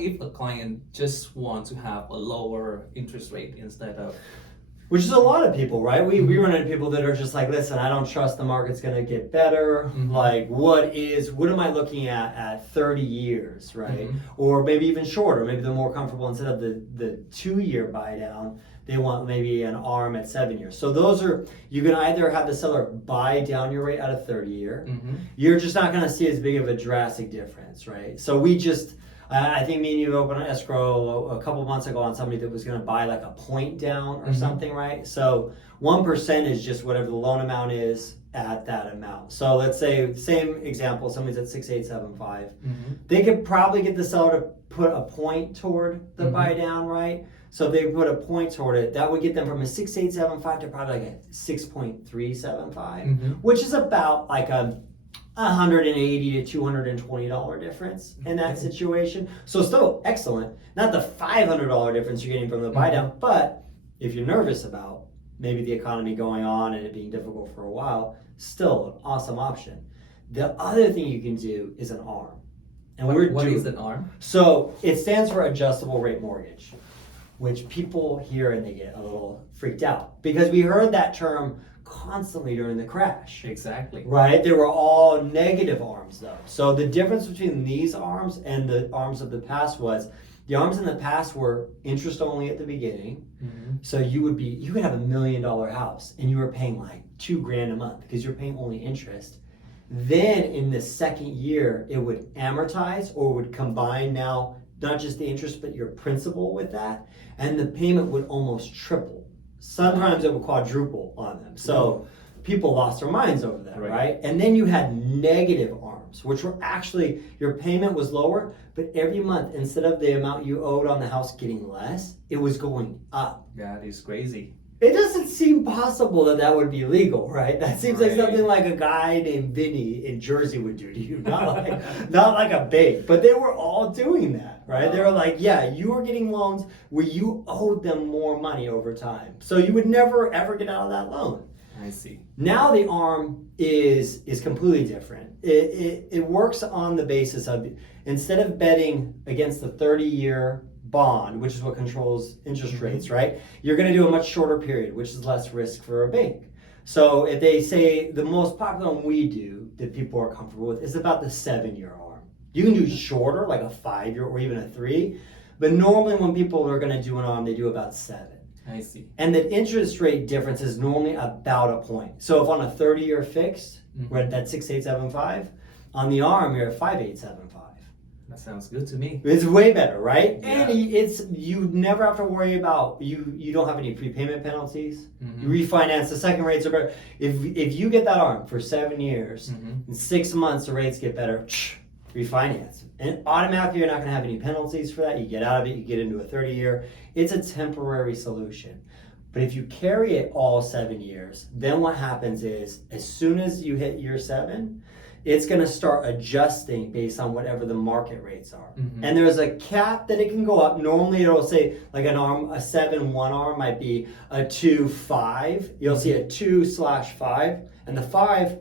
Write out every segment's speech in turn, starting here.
what if a client just wants to have a lower interest rate instead of? Which is a lot of people, right? We run into people that are just like, listen, I don't trust the market's going to get better. Like, what am I looking at 30 years, right? Or maybe even shorter. Maybe they're more comfortable instead of the 2-year buy down, they want maybe an ARM at 7 years. So those are, you can either have the seller buy down your rate at a 30-year. You're just not going to see as big of a drastic difference, right? So I think me and you opened an escrow a couple months ago on somebody that was going to buy like a point down or something, right? So 1% is just whatever the loan amount is at that amount. So let's say, same example, somebody's at 6,875. They could probably get the seller to put a point toward the buy down, right? So if they put a point toward it, that would get them from a 6,875 to probably like a 6.375, which is about like a $180 to $220 difference in that situation. So still excellent. Not the $500 difference you're getting from the buy down, but if you're nervous about maybe the economy going on and it being difficult for a while, still an awesome option. The other thing you can do is an ARM. And what is an ARM? So it stands for adjustable rate mortgage, which people hear and they get a little freaked out because we heard that term constantly during the crash. Exactly. Right? They were all negative ARMs though. So the difference between these ARMs and the ARMs of the past was the ARMs in the past were interest only at the beginning. So you could have $1 million house and you were paying like $2,000 a month because you're paying only interest. Then in the second year, it would amortize or would combine now, not just the interest, but your principal with that. And the payment would almost triple. Sometimes it would quadruple on them. So people lost their minds over that, right? And then you had negative ARMs, which were actually, your payment was lower, but every month, instead of the amount you owed on the house getting less, it was going up. That is crazy. It doesn't seem possible that would be legal, right? That seems like something like a guy named Vinny in Jersey would do to you, not like a bank. But they were all doing that, right? They were like, yeah, you were getting loans where you owed them more money over time. So you would never, ever get out of that loan. I see. Now the ARM is completely different. It works on the basis of, instead of betting against the 30-year bond, which is what controls interest rates, right? You're going to do a much shorter period, which is less risk for a bank. So if they say the most popular one we do that people are comfortable with is about the 7-year ARM. You can do shorter, like a 5-year or even a 3, but normally when people are going to do an ARM, they do about 7. I see. And the interest rate difference is normally about a point. So if on a 30-year fixed, we're at that 6,875, on the ARM, you're at 5,875. That sounds good to me. It's way better, right? Yeah. And you never have to worry about, you don't have any prepayment penalties. You refinance, the second rates are better. If you get that ARM for 7 years, in 6 months the rates get better, refinance. And automatically you're not gonna have any penalties for that. You get out of it, you get into a 30-year. It's a temporary solution. But if you carry it all 7 years, then what happens is, as soon as you hit year 7, it's going to start adjusting based on whatever the market rates are. And there's a cap that it can go up. Normally it'll say like an ARM, a 7-1 ARM might be a 2-5. You'll see a 2/5, and the 5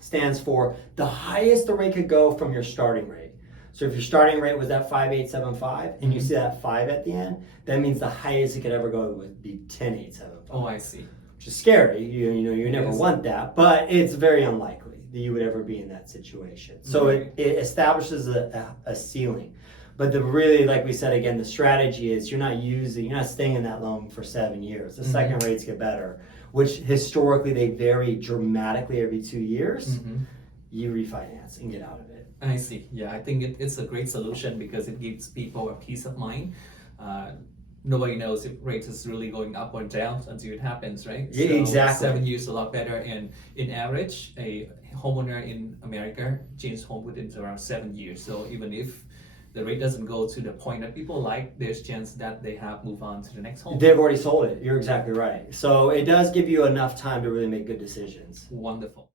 stands for the highest the rate could go from your starting rate. So if your starting rate was at 5,875 and you see that 5 at the end, that means the highest it could ever go would be 10,875. Oh, I see. Which is scary. You never want that, but it's very unlikely that you would ever be in that situation. So it establishes a ceiling. But really, like we said again, the strategy is you're not staying in that loan for 7 years. The second rates get better, which historically they vary dramatically every 2 years. You refinance and get out of it. I see. Yeah, I think it's a great solution because it gives people a peace of mind. Nobody knows if rates is really going up or down until it happens, right? Yeah, so exactly. 7 years is a lot better. And in average, a homeowner in America changes home within around 7 years. So even if the rate doesn't go to the point that people like, there's chance that they have move on to the next home. They've already sold it. You're exactly right. So it does give you enough time to really make good decisions. Wonderful.